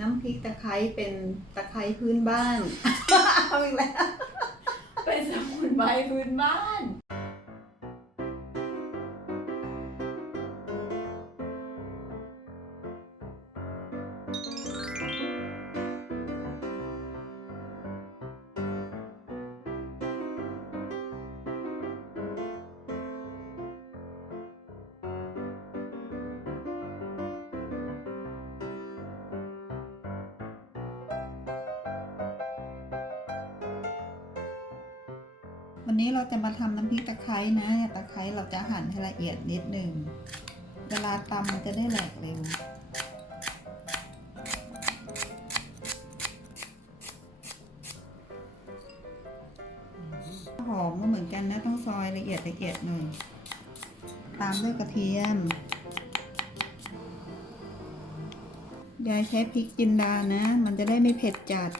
น้ำพริกตะไคร้เป็นตะไคร้พื้นบ้านเอาอีกแล้ว เป็นสมุนไพรพื้นบ้าน วันนี้เราจะมาทำน้ำพริกตะไคร้นะ ตะไคร้เราจะหั่นให้ละเอียดนิดหนึ่ง เวลาตำมันจะได้แหลกเร็ว หอมก็เหมือนกันนะ ต้องซอยละเอียดละเอียดหน่อย ตามด้วยกระเทียม ยายใช้พริกจินดานะ มันจะได้ไม่เผ็ดจัด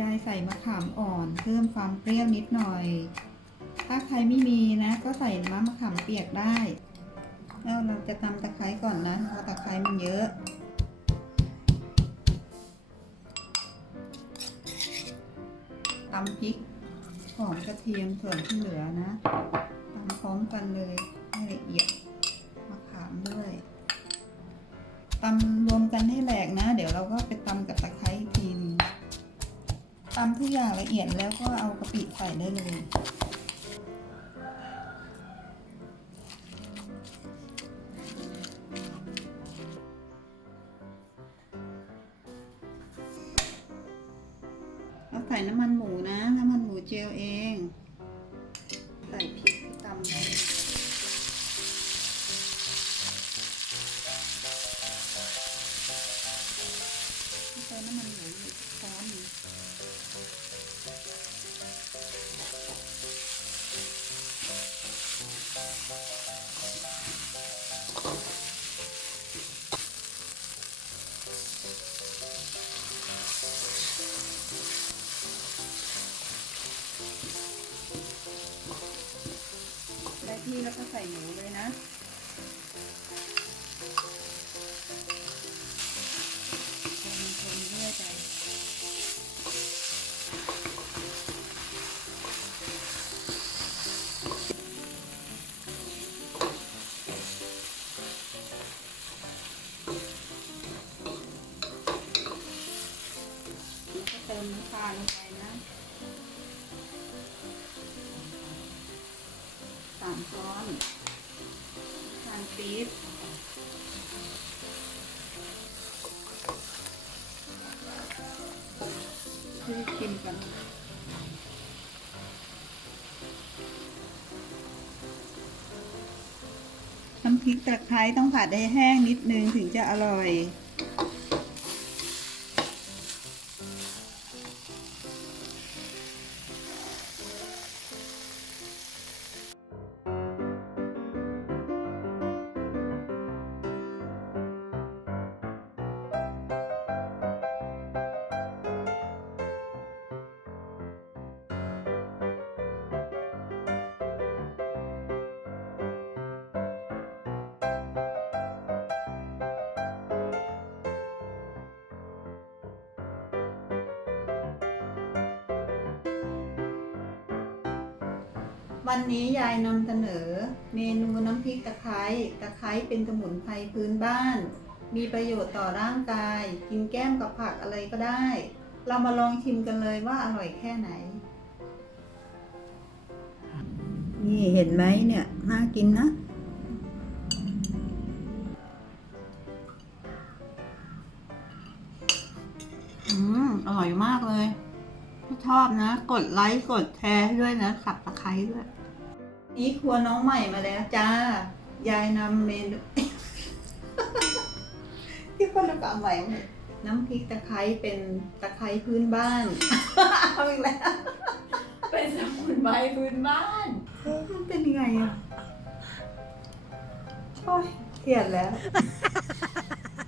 ยายใส่มะขามอ่อน เพิ่มความเปรี้ยวนิดหน่อย ถ้าใครไม่มีนะ ก็ใส่น้ำมะขามเปียกได้ แล้วเราจะตำตะไคร้ก่อนนะเพราะตะไคร้มันเยอะตำพริกหอมกระเทียมส่วนที่เหลือนะตำพร้อมกันเลยให้ละเอียดมะขามด้วยตำรำทุกอย่างละเอียดแล้วก็เอากะปิใส่ได้เลย เราใส่น้ำมันหมูนะ น้ำมันหมูเจียวเอง ใส่น้ำมันหมูอีกช้อนหนึ่งได้ที่แล้วก็ใส่หมูเลยนะ มน้ำตาลลงไปนะสามช้อนทานปี๊บที่กินกันน้ำพริกตะไคร้ต้องผัดให้แห้งนิดนึงถึงจะอร่อย วันนี้ยายนำเสนอ เมนูน้ำพริกตะไคร้ตะไคร้เป็นสมุนไพรพื้นบ้าน มีประโยชน์ต่อร่างกาย กินแก้มกับผักอะไรก็ได้ เรามาลองชิมกันเลยว่าอร่อยแค่ไหน นี่เห็นไหมเนี่ยน่ากินนะอืมอร่อยมากเลย ถ้าชอบนะ กดไลค์กดแชร์ให้ด้วยนะสับตะไคร้ด้วย นี่ครัวน้องใหม่มาแล้วจ้า ยายนำเมนูที่คนละกำใหม่มาน้ำพริกตะไคร้เป็นตะไคร้พื้นบ้านเอาอีกแล้วเป็นสมุนไพรพื้นบ้านมันเป็นยังไงอะโอ้ยเกลียดแล้ว